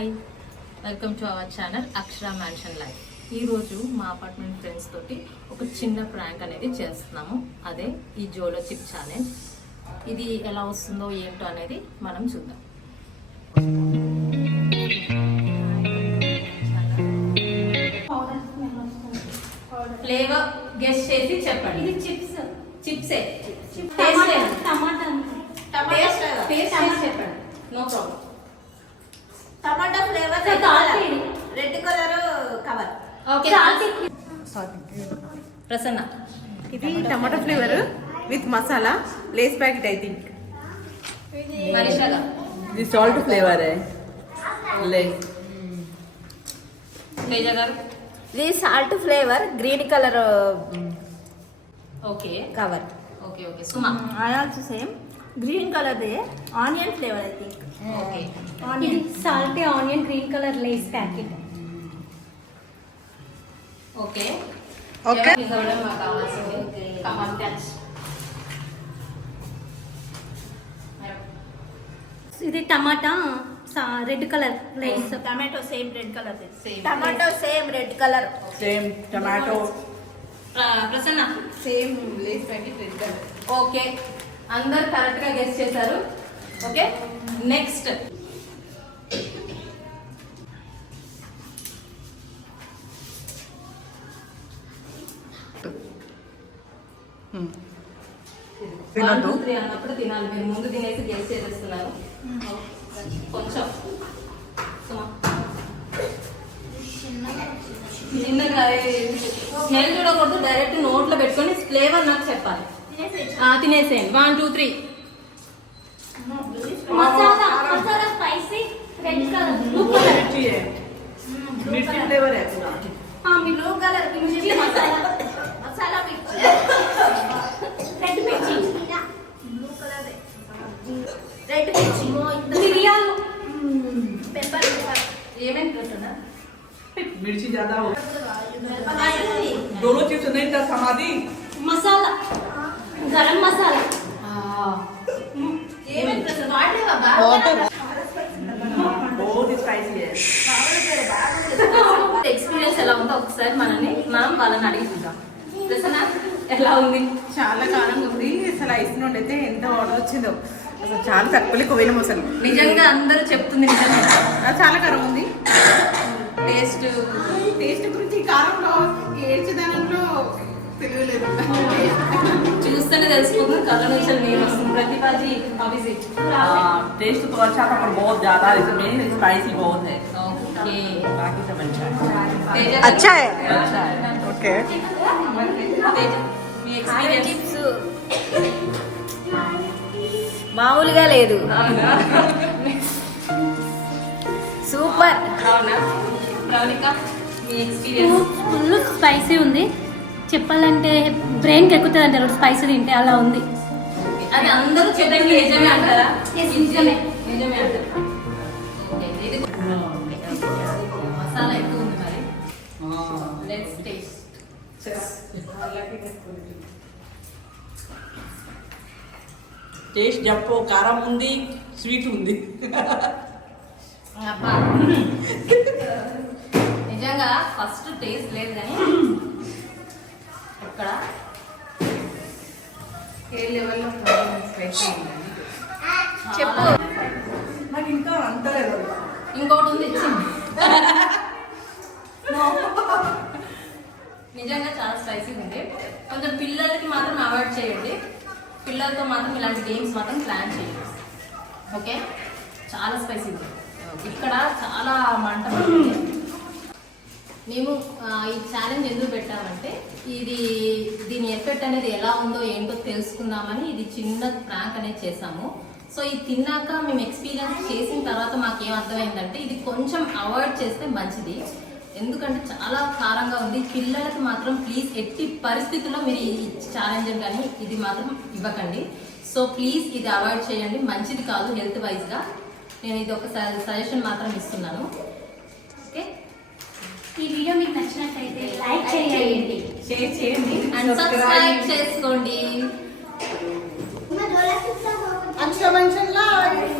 Hi, welcome to our channel Akshara mansion life. ఈరోజు మా apartment friends తోటి ఒక చిన్న ప్రాంక్ అనేది చేస్తున్నాము. అదే ఈ జోలో చిప్ ఛాలెంజ్. ఇది ఎలా వస్తుందో ఏంటో అనేది మనం చూద్దాం. ఫ్లేవర్ గెస్ చేసి చెప్పండి. ఇది చిప్స్. చిప్సే. టమాటా చెప్పండి. No problem. టమాటా flavour red colour cover. Okay Prasanna, ఇది టమాటా flavour with masala Lays packet I think. మనిషాల ఇది salt flavour Lays. Teja garu ఇది salt flavour green colour okay cover. Okay okay Suma I also same green colour the onion flavour I think. Okay ఇది salty onion green colour Lays packet. Okay okay. మాకు కావాల్సింది come on catch. ఇది టమాటా red colour Lays. Tomato same red colour. Same. Tomato same red colour. Same tomato Prasanna same Lay's packet red colour. Okay, అందరు correct గా guess చేశారు. Okay next తినొద్దు. 1 2 3 అన్నప్పుడు తినాలి. మీరు ముందు తినేసి గెస్ చేసేస్తున్నారు. కొంచెం సుమా చిన్నగా స్మెల్ చూడకూడదు, డైరెక్ట్ నోట్లో పెట్టుకొని ఫ్లేవర్ నాకు చెప్పాలి. తినేసేయండి. 1 2 3. Masala spicy red colour blue colour. మిర్చి ఫ్లేవర్ है బ్లూ కలర్ మిర్చి మసాలా మసాలా మిర్చి రెడ్ మిర్చి బ్లూ కలర్ రెడ్ మిర్చి మిరియాలు పెప్పర్ పెప్పర్ ఏమేమి ప్రసన్న? मिर्ची ज्यादा हो. दोनों चिप्स नहीं था समाधि. మసాలా గరం మసాలా. ఏమేమి ప్రసన్న? వాడలేవా बहुत स्पाइसी है. ఎక్స్పీరియన్స్ ఎలా ఉందో ఒకసారి మనం వాళ్ళని అడిగి చూద్దాం. ప్రసన్న ఎలా ఉంది? చాలా కారంగా ఉంది. అసలు ఐస్ నుండి అయితే ఎంత ఆర్డర్ వచ్చిందో అసలు చాలా తక్కువకి పోయినాం అసలు. నిజంగా అందరూ చెప్తుంది నిజమే. చాలా కారం ఉంది. టేస్ట్ టేస్ట్ గురించి కారంలో ఏడ్చేదానంలో తెలియలేదు. చూస్తేనే తెలిసిపోతుంది. కళ్ళ నుంచి నేను వస్తుంది. ప్రతిభాజీ అభిజిత్ टेस्ट तो अच्छा था पर बहुत ज्यादा इसमें स्पाइसी बहुत है. ఓకే बाकी सब अच्छा है. अच्छा है. अच्छा है. ఓకే. మీ ఎక్స్పీరియన్స్ చిప్స్ మామూలుగా లేదు. సూపర్. అవునా? ప్రవళిక మీ ఎక్స్పీరియన్స్? ఫుల్ స్పైసీ ఉంది. చెప్పాలంటే బ్రెయిన్కి ఎక్కుతుంది అంటారు స్పైసీ తింటే, అలా ఉంది. అది అందరూ చెప్పండి నిజమే అంటారా? Yes, నిజమే. నిజమే అంటారు. ఓకే, ఇది మసాలా ఎక్కువ ఉంది మరి. Let's taste. టేస్ట్ చెప్పు. కారం ఉంది, స్వీట్ ఉంది. అబ్బా. నిజంగా ఫస్ట్ టేస్ట్ లేదు కానీ ఇక్కడ ఏ లెవెల్లో స్పైసీ ఉందండి చెప్పు. నాకు ఇంకా అంతలేదు. ఇంకోటి ఉంది ఇచ్చింది. నిజంగా చాలా స్పైసీ ఉంది. కొంచెం పిల్లలకి మాత్రం అవాయిడ్ చేయండి. పిల్లలతో మాత్రం ఇలాంటి గేమ్స్ మాత్రం ప్లాన్ చేయండి. ఓకే, చాలా స్పైసీ ఉంది. ఇక్కడ చాలా మంట పడుతుంది. మేము ఈ ఛాలెంజ్ ఎందుకు పెట్టామంటే దీని ఎఫెక్ట్ అనేది ఎలా ఉందో ఏంటో తెలుసుకుందామని ఇది చిన్న ప్రాంక్ అనేది చేసాము. సో ఇది తిన్నాక మేము ఎక్స్పీరియన్స్ చేసిన తర్వాత మాకేం అర్థమైందంటే ఇది కొంచెం అవాయిడ్ చేస్తే మంచిది. ఎందుకంటే చాలా కారంగా ఉంది. పిల్లలకి మాత్రం ప్లీజ్ ఎట్టి పరిస్థితుల్లో మీరు ఈ ఛాలెంజ్ కానీ ఇది మాత్రం ఇవ్వకండి. సో ప్లీజ్ ఇది అవాయిడ్ చేయండి. మంచిది కాదు హెల్త్ వైజ్గా. నేను ఇది ఒక సజెషన్ మాత్రం ఇస్తున్నాను. ఓకే, ఈ వీడియో మీకు నచ్చినట్లయితే లైక్ చేయండి, షేర్ చేయండి అండ్ సబ్స్క్రైబ్ చేసుకోండి. అక్షర మ్యాన్షన్ లైఫ్.